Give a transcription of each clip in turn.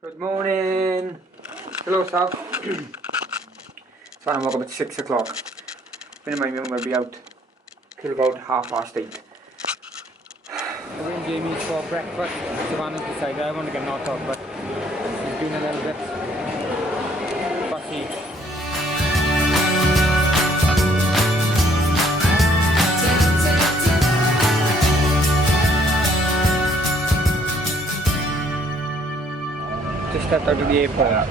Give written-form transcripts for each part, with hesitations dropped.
Good morning. Hello, Sal. Savannah woke up at 6 o'clock. Been in my room, we'll be out till about 8:30. We're in Jamie's for breakfast. Savannah's decided I want to get knocked out, but she's been a little bit fussy. Just stepped out of the airport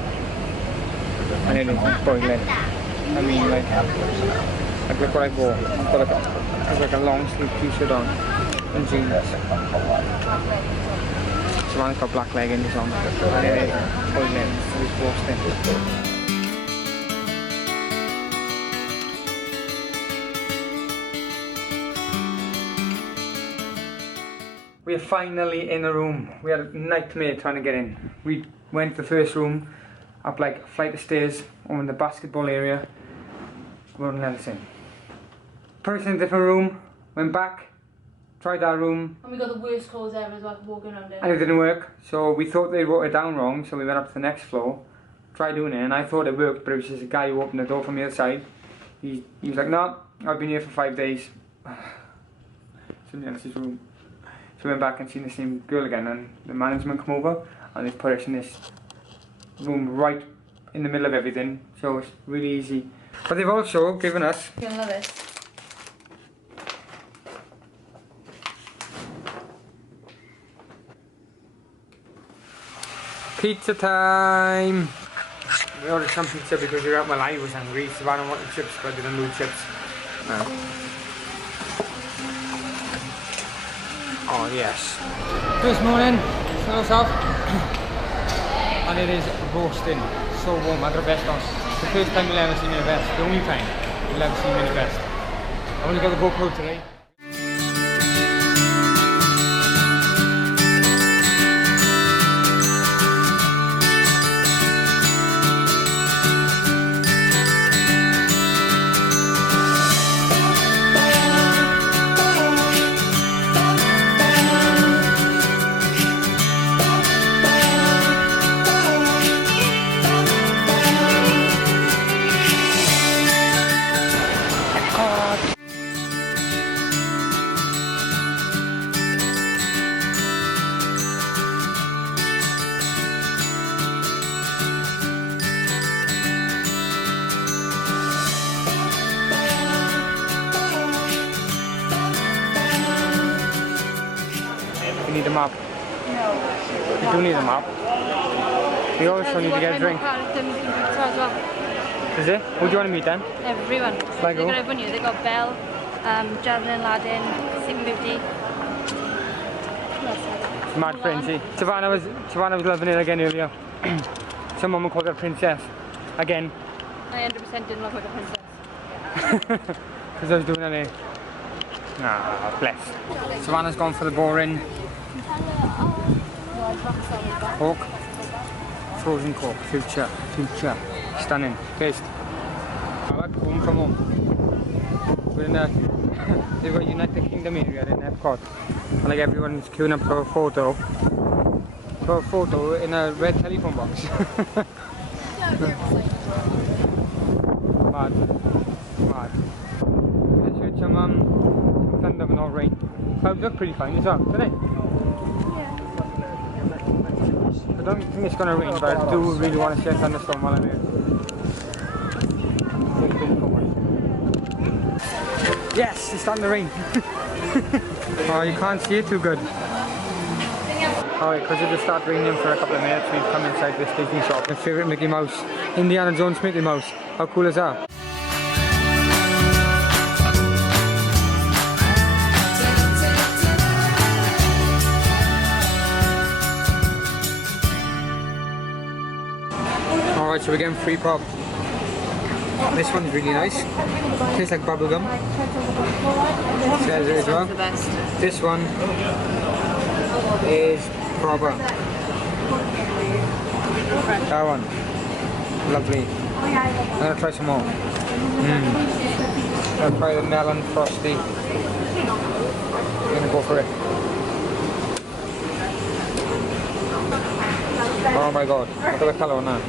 and it is boiling. I mean, like look what I wore. I've got like a long sleeve t-shirt on and jeans. Savannah's got black leggings on and it is boiling. It's roasting. We are finally in a room. We had a nightmare trying to get in. We went to the first room, up like a flight of stairs, over in the basketball area. Wouldn't let us in. Put us in a different room, went back, tried that room. And we got the worst clothes ever as well, walking around it. And it didn't work, so we thought they wrote it down wrong, so we went up to the next floor, tried doing it, and I thought it worked, but it was just a guy who opened the door from the other side. He was like, no, I've been here for 5 days. Somebody else's room. So we went back and seen the same girl again, and the management come over and they put us in this room right in the middle of everything, so it's really easy. But they've also given us... You're gonna love it. Pizza time! We ordered some pizza because we got, well, I was hungry. Savannah wanted chips, but I didn't do chips. No. Oh yes. This morning, smell south, and it is roasting. So warm. I got a vest on. It's the first time you'll ever see me in a vest. The only time you'll ever see me in a vest. I only got the GoPro today. You need a map. No. You do need a map. We also need to get a drink. Is it? Who do you want to meet then? Everyone. Like They who? got everyone here. They got Belle, Jasmine, Aladdin, Sleeping Beauty. Mad frenzy. Savannah was loving it again earlier. Some woman called her princess. Again. I 100% didn't look like a princess. Because I was doing it. Ah, bless. Savannah's gone for the boring Coke. Frozen Coke. Future. Stunning. Taste. I like home from home. We're in they've got United Kingdom area in Epcot. And like everyone's queuing up for a photo. In a red telephone box. Mad. Let's shoot some thunder but not rain. Clouds look pretty fine as well, don't they? I don't think it's going to rain, but I do really want to see a thunderstorm while I'm here. Yes, it's starting to rain. Oh, you can't see it too good. Alright, because it just started raining for a couple of minutes, we've come inside this Disney shop. My favourite Mickey Mouse, Indiana Jones Mickey Mouse. How cool is that? Alright, so we're getting free pop. This one's really nice. Tastes like bubblegum. Says it as well. This one is proper. That one. Lovely. I'm gonna try some more. I'll try the melon frosty. I'm gonna go for it. Oh my god, look at the colour on that.